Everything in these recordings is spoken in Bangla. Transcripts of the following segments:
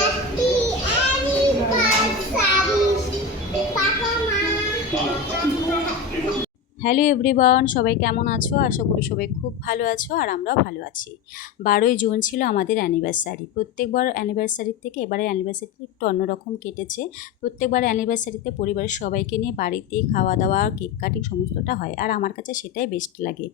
হ্যাপি অ্যানিভার্সারি পাপা মা। হ্যালো এভরিওয়ান, সবাই কেমন আছো? আশা করি সবাই খুব ভালো আছো আর আমরাও ভালো আছি। 12ই জুন ছিল আমাদের অ্যানিভার্সারি। প্রত্যেকবার অ্যানিভার্সারির থেকে এবারে অ্যানিভার্সারিটা একটু অন্যরকম কেটেছে। প্রত্যেকবার অ্যানিভার্সারিতে পরিবারের সবাইকে নিয়ে বাড়িতেই খাওয়া দাওয়া, কেক কাটিং সমস্তটা হয়, আর আমার কাছে সেটাই বেস্ট লাগে।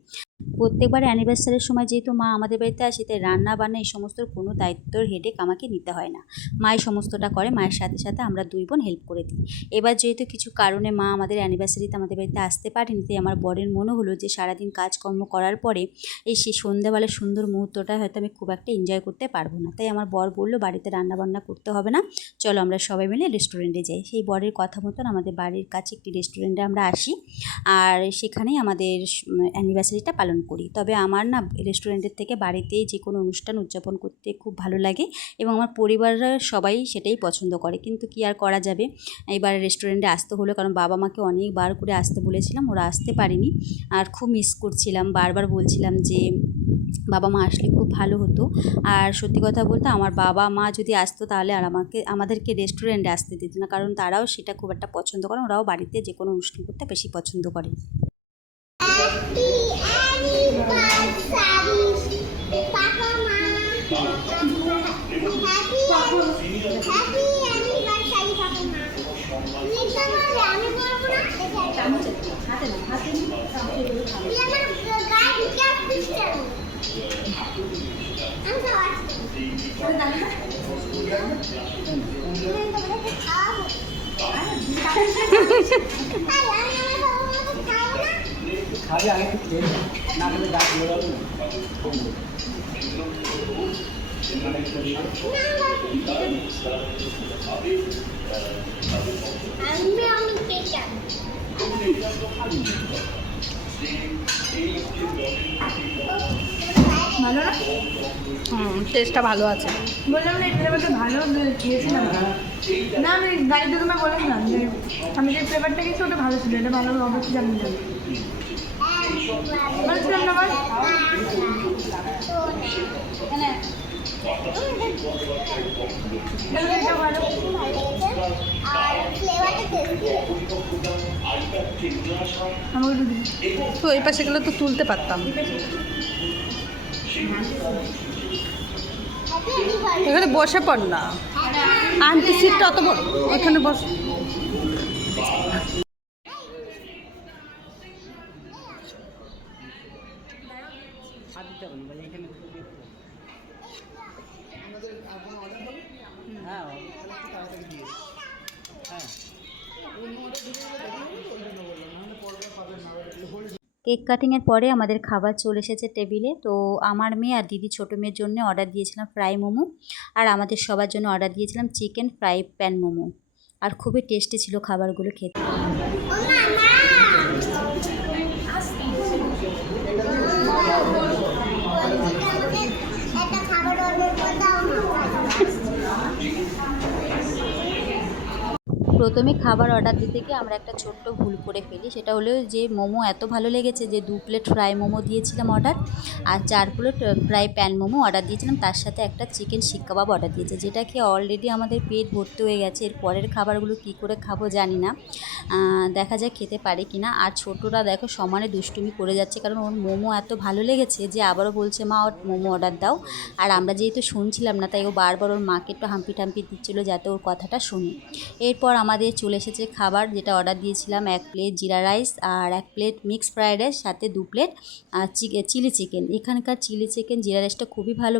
প্রত্যেকবার অ্যানিভার্সারির সময় যেহেতু মা আমাদের বাড়িতে আসে, তাই রান্না বান্না এই সমস্ত কোনো দায়িত্বর হেডেক আমাকে নিতে হয় না। মাই সমস্তটা করে, মায়ের সাথে সাথে আমরা দুই বোন হেল্প করে দিই। এবার যেহেতু কিছু কারণে মা আমাদের অ্যানিভার্সারিতে আমাদের বাড়িতে আসতে পারেনি, তাই আমার বরের মনে হলো যে সারাদিন কাজকর্ম করার পরে এই সেই সন্ধ্যাবেলার সুন্দর মুহূর্তটা হয়তো আমি খুব একটা এনজয় করতে পারবো না। তাই আমার বর বললো বাড়িতে রান্নাবান্না করতে হবে না, চলো আমরা সবাই মিলে রেস্টুরেন্টে যাই। সেই বরের কথা মতন আমাদের বাড়ির কাছে একটি রেস্টুরেন্টে আমরা আসি, আর সেখানেই আমাদের অ্যানিভার্সারিটা পালন করি। তবে আমার না রেস্টুরেন্টের থেকে বাড়িতেই যে কোনো অনুষ্ঠান উদযাপন করতে খুব ভালো লাগে, এবং আমার পরিবারের সবাই সেটাই পছন্দ করে। কিন্তু কি আর করা যাবে, এবার রেস্টুরেন্টে আসতে হলো, কারণ বাবা মাকে অনেকবার করে আসতে বলেছিলাম, ওরা আসতে পারেনি। আর খুব মিস করছিলাম, বারবার বলছিলাম যে বাবা মা আসলে খুব ভালো হতো। আর সত্যি কথা বলতে আমার বাবা মা যদি আসতো তাহলে আর আমাদেরকে রেস্টুরেন্টে আসতে দিত না, কারণ তারাও সেটা খুব একটা পছন্দ করে, ওরাও বাড়িতে যে কোনো অনুষ্ঠান করতে বেশি পছন্দ করে। হ্যাপি অ্যানিভার্সারি পাপা মা। হ্যাপি অ্যানিভার্সারি পাপা মা। লিখতে পারবে? আমি বলবো না। আমার গায়ে ঢুকে আসছে। আমি খাবি আগে একটু খেয়ে না খেলে গাছ দিয়ে যাবে না। ভালো না? টেস্টটা ভালো আছে। বললাম না এই ফ্লেভারটা ভালো খেয়েছিলাম না, আমি গাড়িতে তোমায় বলেছিলাম যে আমি যে ফ্লেভারটা খেয়েছি ওটা ভালো ছিল, এটা ভালো অবশ্যই জানি না বলেছিলাম না আমার। এটা ভালো। আমাকে একটু দিবি তো, এই পাশে গেলে তো তুলতে পারতাম। এখানে বসে পড় না, আন্টি সিটটা অত বড়, ওখানে বস। হ্যাঁ তাড়াতাড়ি দিয়ে হ্যাঁ কেক কাটিংয়ের পরে আমাদের খাবার চলে এসেছে টেবিলে। তো আমার মেয়ে আর দিদি ছোটো মেয়ের জন্য অর্ডার দিয়েছিলাম ফ্রাই মোমো, আর আমাদের সবার জন্য অর্ডার দিয়েছিলাম চিকেন ফ্রাই প্যান মোমো। আর খুবই টেস্টি ছিল খাবারগুলো খেতে। প্রথমে খাবার অর্ডার দিতে গিয়ে আমরা একটা ছোট্ট ভুল করে ফেলি, সেটা হলো যে মোমো এত ভালো লেগেছে যে 2 প্লেট ফ্রাই মোমো দিয়েছিলাম অর্ডার, আর 4 plate fry pan momo order দিয়েছিলাম, তার সাথে একটা চিকেন শিক কাবাব অর্ডার দিয়েছে, যেটা খেয়ে অলরেডি আমাদের পেট ভর্তি হয়ে গেছে। এর পরের খাবারগুলো কী করে খাবো জানি না, দেখা যাক খেতে পারি কি না। আর ছোটোরা দেখো সমানে দুষ্টুমি করে যাচ্ছে, কারণ ওর মোমো এত ভালো লেগেছে যে আবারও বলছে মা ওর মোমো অর্ডার দাও। আর আমরা যেহেতু শুনছিলাম না, তাই ও বারবার ওর মাকে একটু হাম্পি টাম্পি দিচ্ছিলো যাতে ওর কথাটা শুনি। এরপর আমাদের চলে এসেছে খাবার, যেটা অর্ডার দিয়েছিলাম 1 প্লেট জিরা রাইস আর 1 প্লেট মিক্সড ফ্রাইড রাইস, সাথে 2 প্লেট চিলি চিকেন। এখানকার চিলি চিকেন জিরা রাইসটা খুবই ভালো।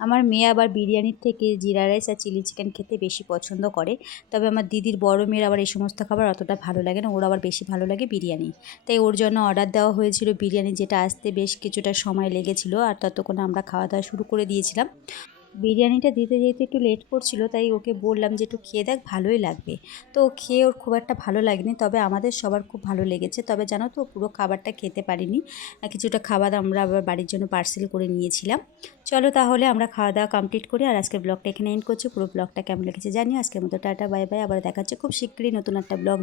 আমার মেয়ে আবার বিরিয়ানির থেকে জিরা রাইস আর চিলি চিকেন খেতে বেশি পছন্দ করে। তবে আমার দিদির বড় মেয়ের আবার এই সমস্ত খাবার অতটা ভালো লাগে না, ওর আবার বেশি ভালো লাগে বিরিয়ানি। তাই ওর জন্য অর্ডার দেওয়া হয়েছিল বিরিয়ানি, যেটা আসতে বেশ কিছুটা সময় লেগেছিল, আর ততক্ষণে আমরা খাওয়া দাওয়া শুরু করে দিয়েছিলাম। বিরিয়ানিটা দিতে যেহেতু একটু লেট করছিল, তাই ওকে বললাম যে একটু খেয়ে দেখ, ভালোই লাগবে। তো খেয়ে ওর খুব একটা ভালো লাগেনি, তবে আমাদের সবার খুব ভালো লেগেছে। তবে জানো তো, পুরো খাবারটা খেতে পারিনি, কিছুটা খাবার আমরা আবার বাড়ির জন্য পার্সেল করে নিয়েছিলাম। চলো তাহলে আমরা খাওয়া দাওয়া কমপ্লিট করি, আর আজকের ব্লগটা এখানে এন্ড করছি। পুরো ব্লগটা কেমন লেগেছে জানিও। আজকের মতো টাটা বাই বাই, আবার দেখা হচ্ছে খুব শীঘ্রই নতুন একটা ব্লগ।